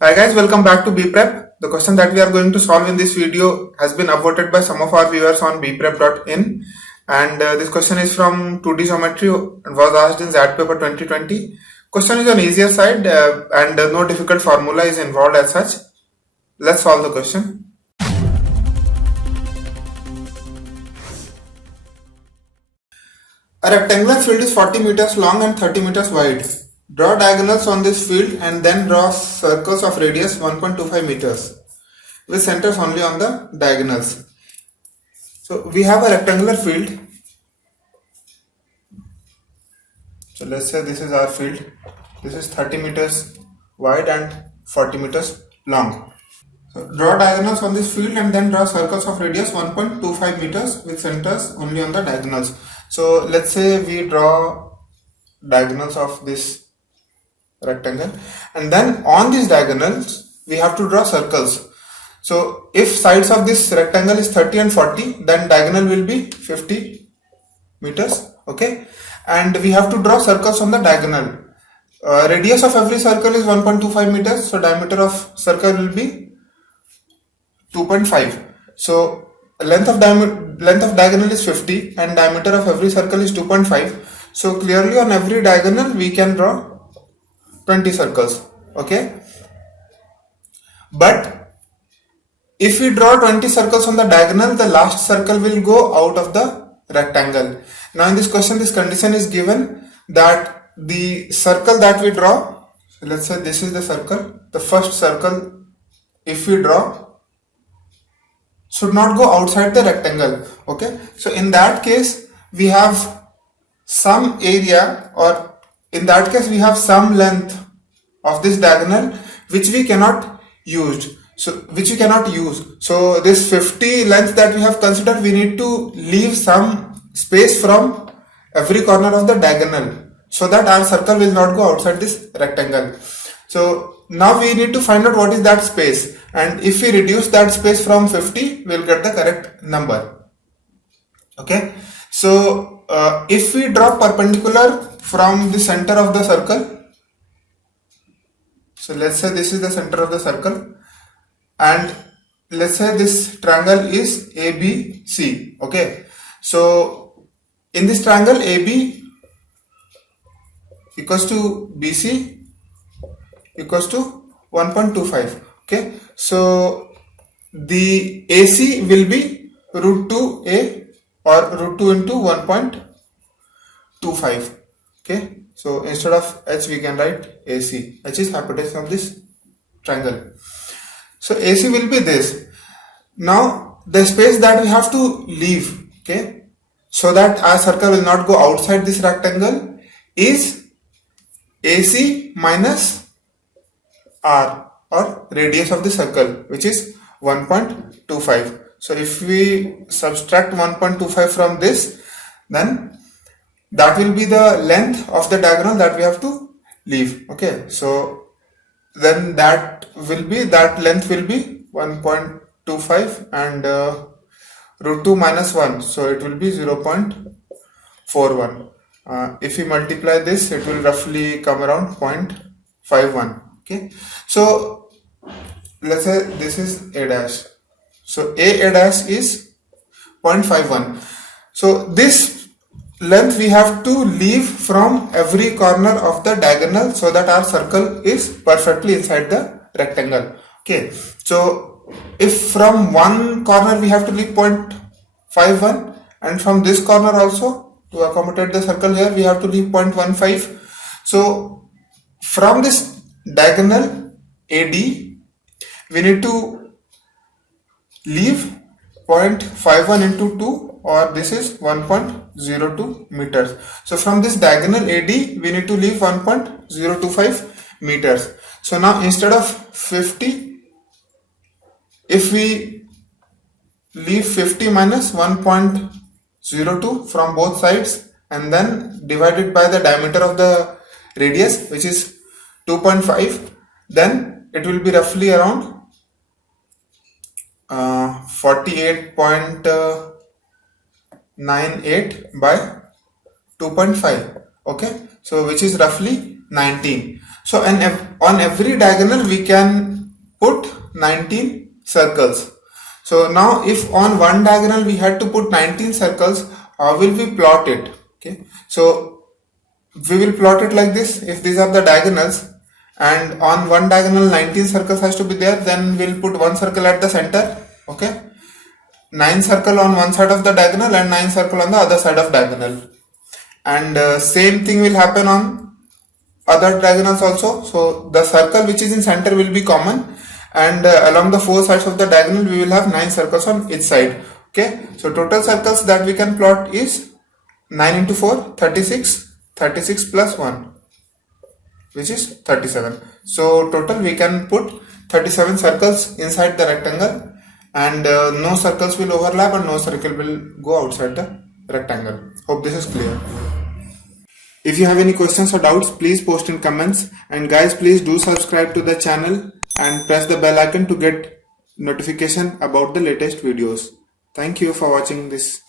Hi guys, welcome back to BPrep. The question that we are going to solve in this video has been upvoted by some of our viewers on bprep.in, and this question is from 2D geometry and was asked in ZAT paper 2020. Question is on easier side and no difficult formula is involved as such. Let's solve the question. A rectangular field is 40 meters long and 30 meters wide. Draw diagonals on this field and then draw circles of radius 1.25 meters with centers only on the diagonals. So we have a rectangular field. So let's say this is our field. This is 30 meters wide and 40 meters long. So draw diagonals on this field and then draw circles of radius 1.25 meters with centers only on the diagonals. So let's say we draw diagonals of this rectangle, and then on these diagonals we have to draw circles. So if sides of this rectangle is 30 and 40, then diagonal will be 50 meters. Okay, and we have to draw circles on the diagonal. Radius of every circle is 1.25 meters, so diameter of circle will be 2.5. So length of diagonal is 50 and diameter of every circle is 2.5. So clearly on every diagonal we can draw 20 circles. Okay, but if we draw 20 circles on the diagonal, the last circle will go out of the rectangle. Now in this question, this condition is given that the circle that we draw, so let's say this is the circle, the first circle if we draw should not go outside the rectangle. Okay, so in that case we have some area, or in that case we have some length of this diagonal which we cannot use. So this 50 length that we have considered, we need to leave some space from every corner of the diagonal so that our circle will not go outside this rectangle. So now we need to find out what is that space, and if we reduce that space from 50, we'll get the correct number. Okay, so if we draw perpendicular from the center of the circle, so let's say this is the center of the circle, and let's say this triangle is ABC. Okay, so in this triangle AB equals to BC equals to 1.25. Okay, so the AC will be root 2A or root 2 into 1.25. Okay, so instead of H we can write AC. H is hypotenuse of this triangle. So AC will be this. Now the space that we have to leave, okay, so that our circle will not go outside this rectangle, is AC minus R, or radius of the circle, which is 1.25. So if we subtract 1.25 from this, then that will be the length of the diagonal that we have to leave. Okay, so then that length will be 1.25 and root 2 minus 1, so it will be 0.41. If we multiply this, it will roughly come around 0.51. Okay, so let's say this is A dash, so A dash is 0.51. So this length we have to leave from every corner of the diagonal so that our circle is perfectly inside the rectangle. Okay, so if from one corner we have to leave 0.51, and from this corner also, to accommodate the circle here, we have to leave 0.15. So from this diagonal AD we need to leave 0.51 into 2, or this is 1.02 meters. So from this diagonal AD we need to leave 1.025 meters. So now instead of 50, if we leave 50 minus 1.02 from both sides and then divided by the diameter of the radius, which is 2.5, then it will be roughly around 48.98 by 2.5. Okay, so which is roughly 19. So on every diagonal we can put 19 circles. So now if on one diagonal we had to put 19 circles, how will we plot it? Okay, so we will plot it like this. If these are the diagonals and on one diagonal 19 circles has to be there, then we'll put one circle at the center. Okay, 9 circle on one side of the diagonal and 9 circle on the other side of diagonal, and same thing will happen on other diagonals also. So the circle which is in center will be common, and along the four sides of the diagonal we will have 9 circles on each side. Okay, so total circles that we can plot is 9 into 4, 36, 36 plus 1, which is 37. So total we can put 37 circles inside the rectangle, and no circles will overlap and no circle will go outside the rectangle. Hope this is clear. If you have any questions or doubts, please post in comments, and guys, please do subscribe to the channel and press the bell icon to get notification about the latest videos. Thank you for watching this.